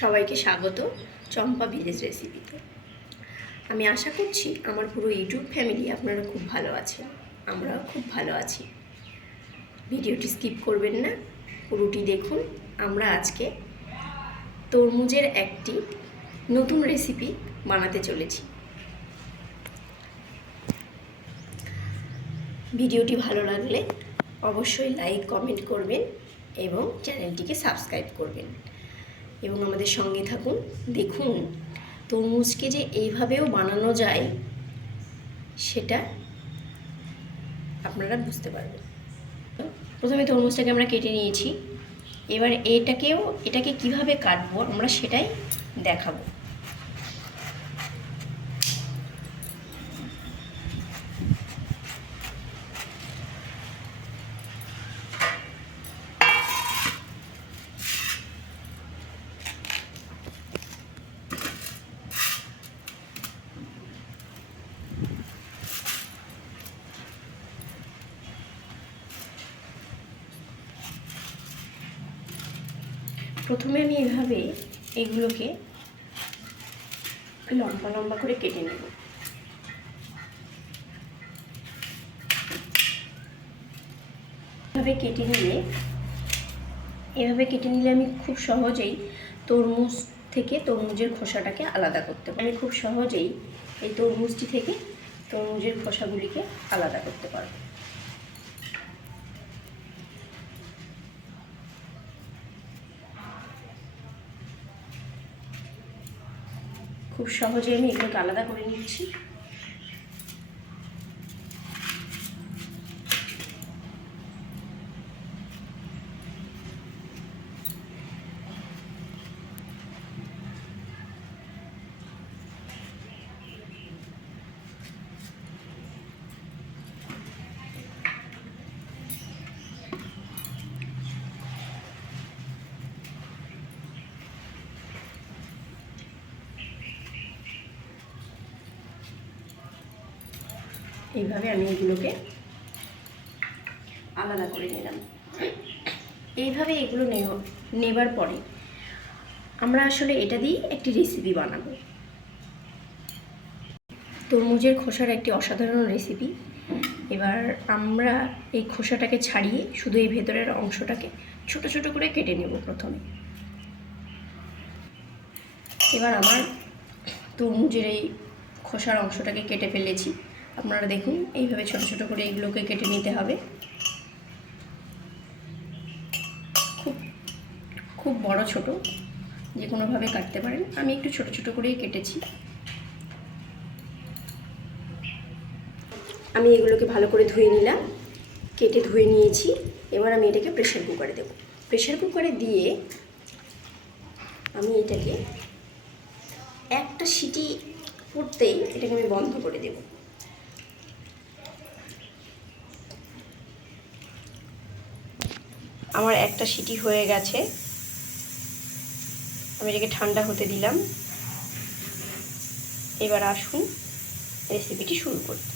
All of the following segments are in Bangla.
সবাইকে স্বাগত চম্পা ভিলেজ রেসিপিতে আমি আশা করছি আমার পুরো ইউটিউব ফ্যামিলি আপনারা খুব ভালো আছেন। আমরাও খুব ভালো আছি। ভিডিওটি স্কিপ করবেন না, পুরোটি দেখুন। আমরা আজকে তরমুজের একটি নতুন রেসিপি বানাতে চলেছি। ভিডিওটি ভালো লাগলে অবশ্যই লাইক কমেন্ট করবেন এবং চ্যানেলটিকে সাবস্ক্রাইব করবেন। এবং আমাদের সঙ্গে থাকুন, দেখুন তরমুজকে যে এইভাবেও বানানো যায়, সেটা আপনারা বুঝতে পারবেন। প্রথমে তরমুজটাকে আমরা কেটে নিয়েছি, এবার এটাকেও, এটাকে কীভাবে কাটবো আমরা সেটাই দেখাবো। প্রথমে আমি এভাবে এগুলোকে লম্বা লম্বা করে কেটে নেব। এভাবে কেটে নিলে এভাবে কেটে নিলে আমি খুব সহজেই তরমুজ থেকে তরমুজের খোসাটাকে আলাদা করতে পারি আমি খুব সহজেই এই তরমুজটি থেকে তরমুজের খোসাগুলিকে আলাদা করতে পারব। খুব সহজে আমি এগুলোকে আলাদা করে নিচ্ছি। এইভাবে আমি এগুলোকে আলাদা করে নিলাম। এইভাবে এগুলো নেবার পরে আমরা আসলে এটা দিয়ে একটি রেসিপি বানাবো। তরমুজের খোসার একটি অসাধারণ রেসিপি এবার আমরা এই খোসাটাকে ছাড়িয়ে শুধু এই ভেতরের অংশটাকে ছোট ছোট করে কেটে নেব প্রথমে। এবার আমার তরমুজের এই খোসার অংশটাকে কেটে ফেলেছি। আপনারা দেখুন, এইভাবে ছোট ছোট করে এগুলোকে কেটে নিতে হবে। খুব খুব বড় ছোট, যে কোনোভাবে কাটতে পারেন। আমি একটু ছোট ছোট করেই কেটেছি। আমি এগুলোকে ভালো করে ধুয়ে নিলাম, কেটে ধুয়ে নিয়েছি। এবার আমি এটাকে প্রেশার কুকারে দেবো। প্রেশার কুকারে দিয়ে আমি এটাকে একটা সিটি পড়তেই এটাকে আমি বন্ধ করে দেবো। আমার একটা সিটি হয়ে গেছে। আমি এটাকে ঠান্ডা হতে দিলাম। এবার আসুন রেসিপিটি শুরু করতে।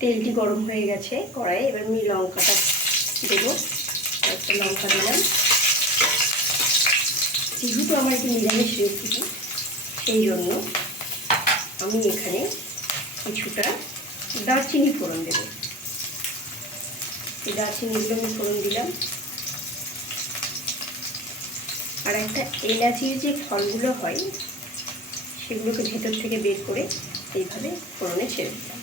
তেলটি গরম হয়ে গেছে কড়াইয়ে। এবার আমি লঙ্কাটা দেবো। একটা লঙ্কা দিলাম। যেহেতু আমার একটি নিরামিষ রেসিপি সেই জন্য আমি এখানে কিছুটা দারচিনি ফোড়ন দেব। এই দারচিনিগুলো আমি ফোড়ন দিলাম। আর একটা এলাচির যে ফলগুলো হয়, সেগুলোকে ভেতর থেকে বের করে এইভাবে ফোড়নে ছেড়ে দিলাম।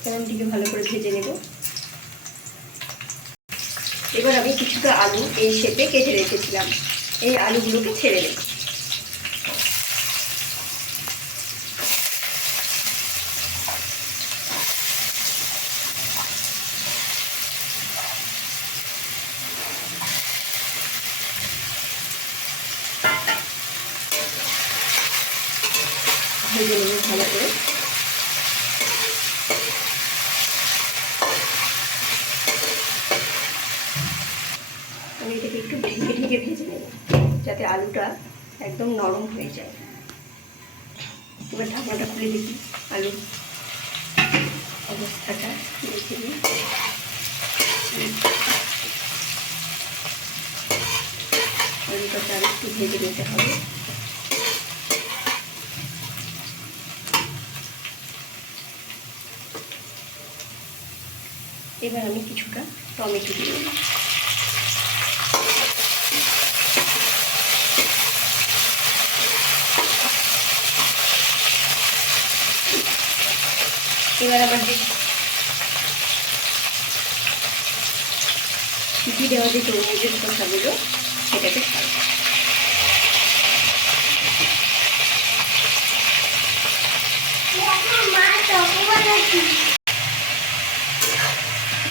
ফোড়নটিকে ভালো করে ভেজে নেব। এবার আমি কিছুটা আলু এই শেপে কেটে রেখেছিলাম। এই আলুগুলোকে ছেড়ে দেব। ভেজে নেব ভালো করে। এটাকে একটু ঢেকে ঢেকে ভেজে নেব, যাতে আলুটা একদম নরম হয়ে যায়। এবার ঢাকনাটা খুলে দেখি আলুর অবস্থাটা দেখে নিই। আলুটাকে আর একটু ভেজে নিতে হবে। এবার আমি কিছুটা টমেটো দিয়ে দেবো। এবার যে সিটি দেওয়া যে তরমুজের কথাগুলো সেটাকে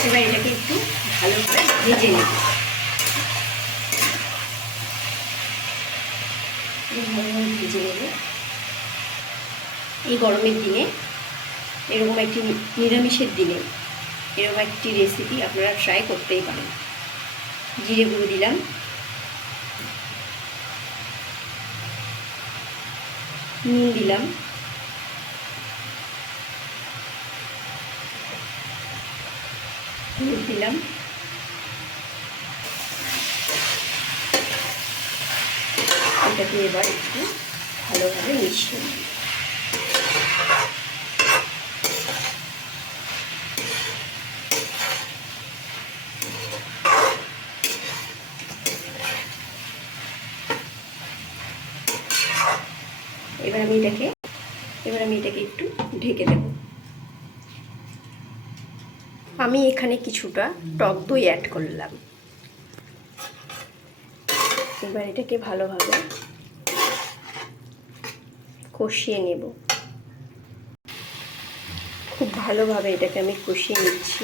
এবার এটাকে একটু ভালো করে ভেজে নেব। ভেজে নেব। এই গরমের দিনে এরকম একটি নিরামিষের দিনে এরকম একটি রেসিপি আপনারা ট্রাই করতেই পারেন। জিরে গুঁড়ো দিলাম। নুন দিলাম। দিলাম। এটাকে এবার একটু ভালোভাবে মিশিয়ে এবার আমি এটাকে, এবার আমি এটাকে একটু ঢেকে দেব। আমি এখানে কিছুটা টক দই অ্যাড করলাম। এবার এটাকে ভালোভাবে কষিয়ে নেব। খুব ভালোভাবে এটাকে আমি কষিয়ে নিচ্ছি।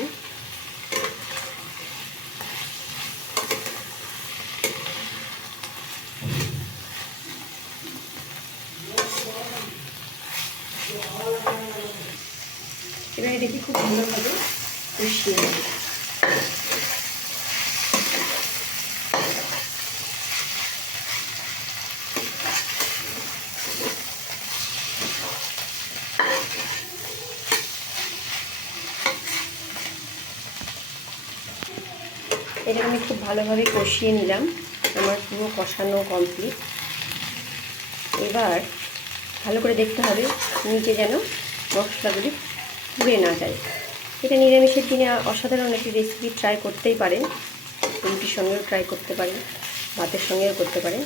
এবার এটাকে খুব ভালোভাবে কষিয়ে নেব এটা আমি খুব ভালোভাবে কষিয়ে নিলাম। আমার পুরো কষানো কমপ্লিট এবার ভালো করে দেখতে হবে নিচে যেন মশলাগুলি পুড়ে না যায় এটা নিরামিষের দিনে অসাধারণ একটি রেসিপি ট্রাই করতেই পারেন। রুটির সঙ্গেও ট্রাই করতে পারেন, ভাতের সঙ্গেও করতে পারেন।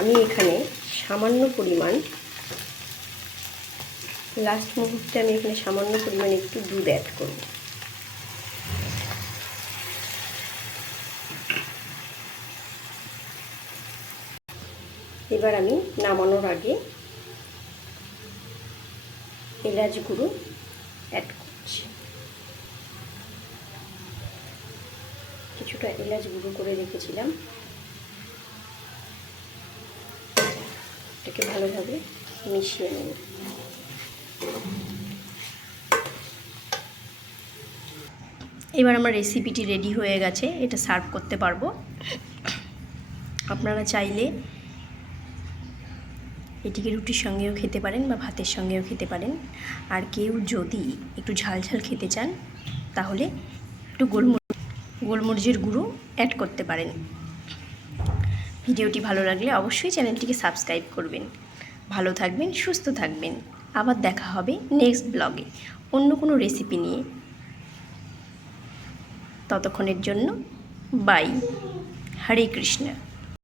আমি এখানে সামান্য পরিমাণ লাস্ট মুহূর্তে আমি এখানে সামান্য পরিমাণ একটু দুধ অ্যাড করব। এবার আমি নামানোর আগে এলাচ গুঁড়ো অ্যাড করছি কিছুটা এলাচ গুঁড়ো করে রেখেছিলাম। এটাকে ভালোভাবে মিশিয়ে নেব। এবার আমার রেসিপিটি রেডি হয়ে গেছে, এটা সার্ভ করতে পারব। আপনারা চাইলে এটিকে রুটির সঙ্গেও খেতে পারেন বা ভাতের সঙ্গেও খেতে পারেন। আর কেউ যদি একটু ঝাল ঝাল খেতে চান, তাহলে একটু গোলমরিচ গোলমরিচের গুঁড়ো অ্যাড করতে পারেন। ভিডিওটি ভালো লাগলে অবশ্যই চ্যানেলটিকে সাবস্ক্রাইব করবেন। ভালো থাকবেন, সুস্থ থাকবেন। আবার দেখা হবে নেক্সট ব্লগে অন্য কোনো রেসিপি নিয়ে। ততক্ষণের জন্য বাই হরে কৃষ্ণ।